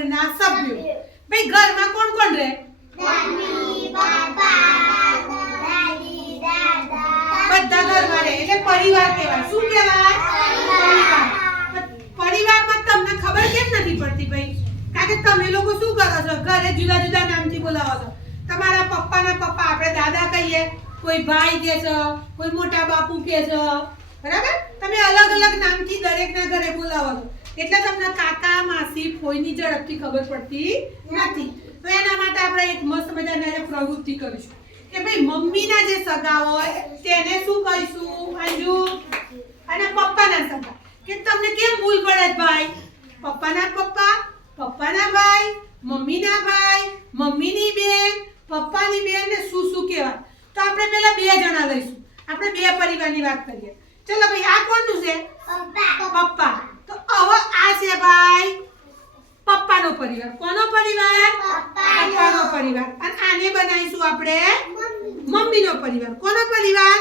ઘરના સભ્યો. ભાઈ ઘરમાં કોણ કોણ રહે? મમ્મી, પપ્પા, દાદી, દાદા બધા ઘરમાં રહે એટલે પરિવાર કહેવાય. શું કહેવાય? પરિવાર. પરિવારમાં તમને ખબર કેમ નથી પડતી ભાઈ? કારણ કે તમે લોકો શું કરો છો? ઘરે જુદા જુદા નામથી બોલાવો છો. તમારા પપ્પાના પપ્પા આપણે દાદા કહીએ, કોઈ ભાઈ કહે છે, કોઈ મોટા બાપુ કહે છે, બરાબર? તમે અલગ અલગ નામથી દરેકના ઘરે બોલાવો છો. એટલે તમને કાકા માસી ફોઈની ઝડપથી ખબર પડતી નથી. તો એના માટે આપણે એક મસ્ત મજાની આજે પ્રવૃત્તિ કરીશું કે ભાઈ મમ્મીના જે સગા હોય તેને શું કહીશું અંજુ, અને પપ્પાના સગા કે તમને કેમ ભૂલ પડે છે ભાઈ? પપ્પાના પપ્પા, પપ્પાના ભાઈ, મમ્મીના ભાઈ, મમ્મીની બેન, પપ્પાની બેન ને શું કહેવાય? તો આપણે પહેલા બે જણા લઈશું. આપણે બે પરિવારની વાત કરીએ. ચલો ભાઈ, આ કોણનું છે? પપ્પા. તો હવે આ છે ભાઈ પપ્પાનો પરિવાર. કોનો પરિવાર? પપ્પાનો પરિવાર. અને આને બનાવીશું આપણે મમ્મીનો પરિવાર. કોનો પરિવાર?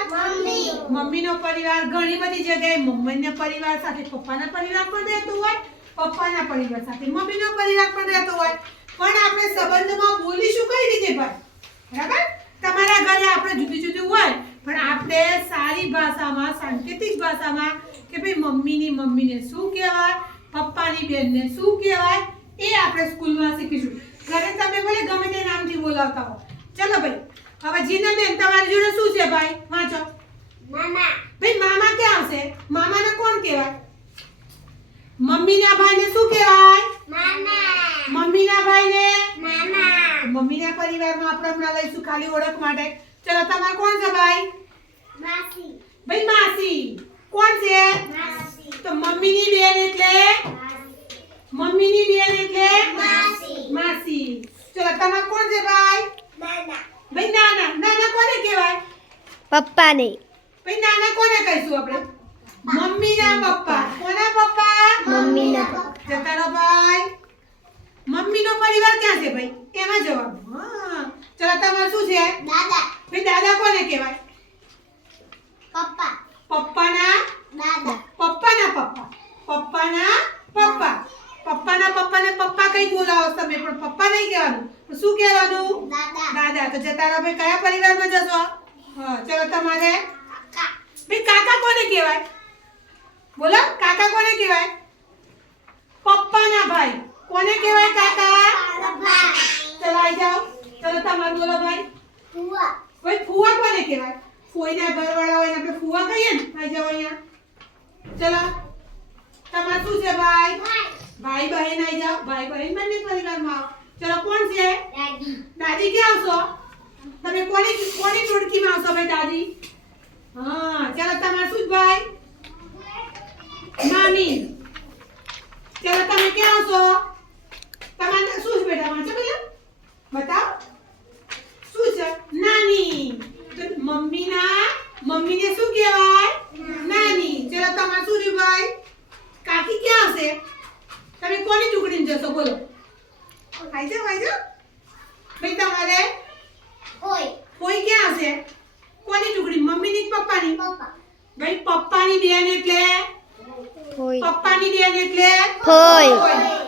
મમ્મીનો પરિવાર. ઘણી બધી જગ્યાએ મમ્મીના પરિવાર સાથે પપ્પાના પરિવાર પણ રહેતો હોય, પપ્પાના પરિવાર સાથે મમ્મીનો પરિવાર પણ રહેતો હોય. પણ આપણે સંબંધમાં બોલીશું કઈ રીતે ભાઈ? બરાબર? તમારા ઘરે આપણે જુદી જુદી હોય, પણ આપણે સારી ભાષામાં, સાંકેતિક ભાષામાં કે ભાઈ મમ્મીની મમ્મીને શું કહેવાય, પપ્પાની બેનને શું કહેવાય, એ આપણે સ્કૂલમાં શીખીશું. ઘરે તમે ભલે ગમે તે નામથી બોલાવતા હો. ચલો ભાઈ, હવે જીના બેન તમારી જોડે શું છે ભાઈ? વાંચો. મામા. ભાઈ મામા ક્યાં આવશે? મામાને કોણ કહેવાય? મમ્મીના ભાઈને શું કહેવાય? મામા. મમ્મીના ભાઈને મામા. મમ્મીના પરિવારમાં આપણે હમણાં લઈશું ખાલી ઓળખ માટે. ચલો તમારે કોણ છે ભાઈ? માસી. ભાઈ માસી. કોણ છે? માસી. તો મમ્મીની બેન એટલે મમ્મીની બેન એટલે માસી. માસી. ચલો તમારે કોણ છે ભાઈ? નાના. ભાઈ નાના. નાના કોને કહેવાય? પપ્પાને. ભાઈ નાના કોને કહીશું આપણે? મમ્મીના પપ્પા. કોના પપ્પા? મમ્મીના પપ્પા. જતા રહો ભાઈ. મમ્મીનો પરિવાર ક્યાં છે ભાઈ? એમાં જવાબ. હા. ચલો તમારે શું છે? દાદા. ભાઈ દાદા કોને કહેવાય? પપ્પા. પપ્પાના દાદા. પપ્પાના પપ્પા. પપ્પાના પપ્પા. પપ્પાના પપ્પાને પપ્પા કઈ બોલાવો તમે, પણ પપ્પા નહીં કહેવાનું. તો શું કહેવાનું? દાદા. દાદા. તો જતા રહો ભાઈ. કયા પરિવારમાં જશો? હા. ચલો તમારે કાકા. ભાઈ કાકા કોને કહેવાય? બોલો, કાકા કોને કહેવાય? પપ્પાના ભાઈ. કોને કહેવાય કાકા? પપ્પા. ચલો આવી જાઓ. ચલો તમારે બોલો ભાઈ. ફુવા. ભાઈ ફુવા કોને કહેવાય? ફોઈના ઘરવાળા હોય ને આપણે ફુવા કહીએ ને. આવી જાઓ અહીંયા. ચલો તમારે શું છે ભાઈ? ભાઈ બહેન. આવી જાઓ. ભાઈ બહેન બંને પરિવારમાં આવો. ચલો કોણ છે? દાદી. દાદી ક્યાં આવશો? તમે કોની ટોળકીમાં આવશો ભાઈ દાદી? હા. ચલો તમારે શું છે ભાઈ? મામી. ચલો તમે ક્યાં આવશો? તમારે શું છે બેટા? વાંચો પેલા બતાવો. શું છે? નાની. તો મમ્મીને શું કહેવાય? નાની. ચલો તમારે શું છે ભાઈ? કાકી ક્યાં આવશે? તમે કોની ટુકડીમાં જશો બોલો? આવી જાઓ. ભાઈ તમારે ફોઈ ક્યાં આવશે? કોની ટુકડી? મમ્મીની કે પપ્પાની? પપ્પા. ભાઈ પપ્પાની બેન એટલે ફોઈ. પપ્પાની બેન એટલે ફોઈ. ફોઈ.